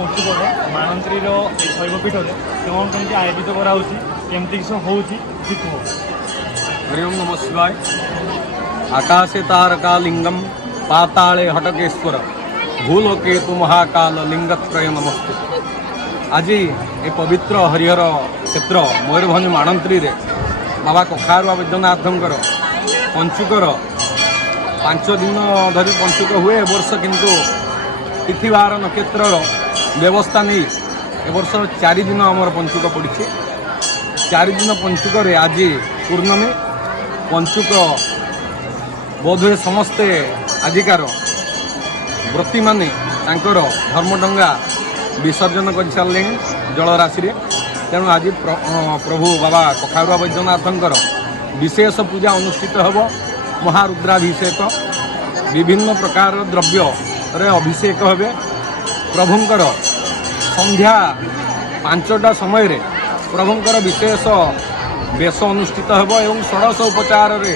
ପଞ୍ଚୁକୋଟ ମାଣନ୍ତ୍ରୀ ଶୈବପୀଠ कौन कमी आयोजित करामती किस हो हरि ओम नमः शिवाय। आकाशे तारका लिंगम पाताले हटकेश्वर भूलोकेतु महाकाल लिंगत्रय नमस्ते। आज ए पवित्र हरिहर क्षेत्र मयूरभंज माणंत्री रे बाबा कखारुआ वैद्यनाथंकर पंचुकर 5 दिन धरी पंचुक हुए। ए वर्ष किंतु तिथिवार नक्षत्र व्यवस्था नहीं ए वर्ष 4 दिन आमर पंचुक पड़ी। 4 दिन पंचुक आज पूर्णमी पंचुक बोधे समस्ते आजिकार व्रती माने धर्मडंगा विसर्जन कर सारे जलराशि। तेणु आज प्रभु बाबा कखारुआ वैद्यनाथंकर विशेष पूजा अनुष्ठित होब। महारुद्राभिषेक विभिन्न प्रकार द्रव्य रे अभिषेक हे। प्रभुंकर संध्या 5टा समय रे प्रभुंकर विशेष बेश अनुष्ठित होब एवं षोडश उपचार रे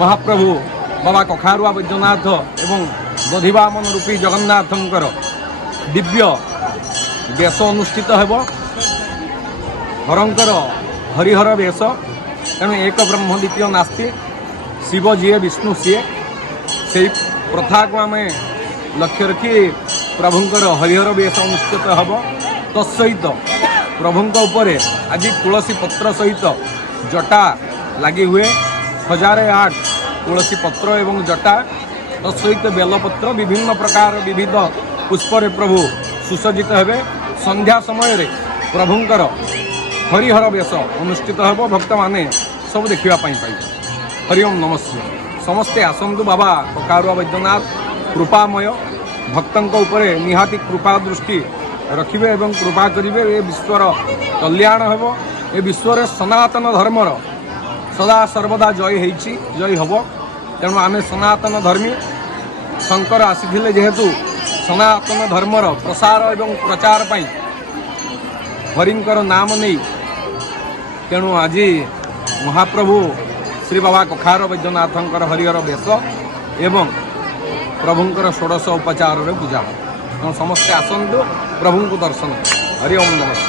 महाप्रभु बाबा कखारुआ वैद्यनाथ एवं दधिवामन रूपी जगन्नाथंकर दिव्य बेश अनुष्ठित होब। हरंकर हरिहर बेश। तेणु एक ब्रह्म द्वितीय नास्ति। शिव जी विष्णु सीए से प्रथा को आम लक्ष्य रखी प्रभुंकर हरिहर बेश अनुष्ठित होब। तत्सहित प्रभुंक उपरे आज तुलसी पत्र सहित जटा लगी हुए 1008 तुलसी पत्र एवं जटा तत्सहित बेलपत्र विभिन्न प्रकार विविध पुष्पर प्रभु सुसज्जित हेबे। संध्या समय रे प्रभुंकर हरिहर बेश अनुष्ठित होब। भक्त माने सब देखा पाई। हरि ओम नमः शिवाय। समस्ते आसंतु बाबा कखारुआ वैद्यनाथ कृपामय भक्तों उपरे निहाती कृपा दृष्टि रखिबे एवं कृपा करिवे। ए विश्वर कल्याण हेब। ए विश्वर सनातन धर्मर सदा सर्वदा जय होइछि जय हब। तेणु आमे सनातन धर्मी शंकर आसीथिले जेहेतु सनातन धर्मर प्रसार एवं प्रचार पाई हरिंकर नाम नहीं। तेणु आज महाप्रभु श्री बाबा कखारुआ वैद्यनाथंकर हरिहर बेश एवं प्रभुंकर षोडश उपचार रे पूजा। तेणु समस्ते आसंतु प्रभु को दर्शन। हरि ओम नमः।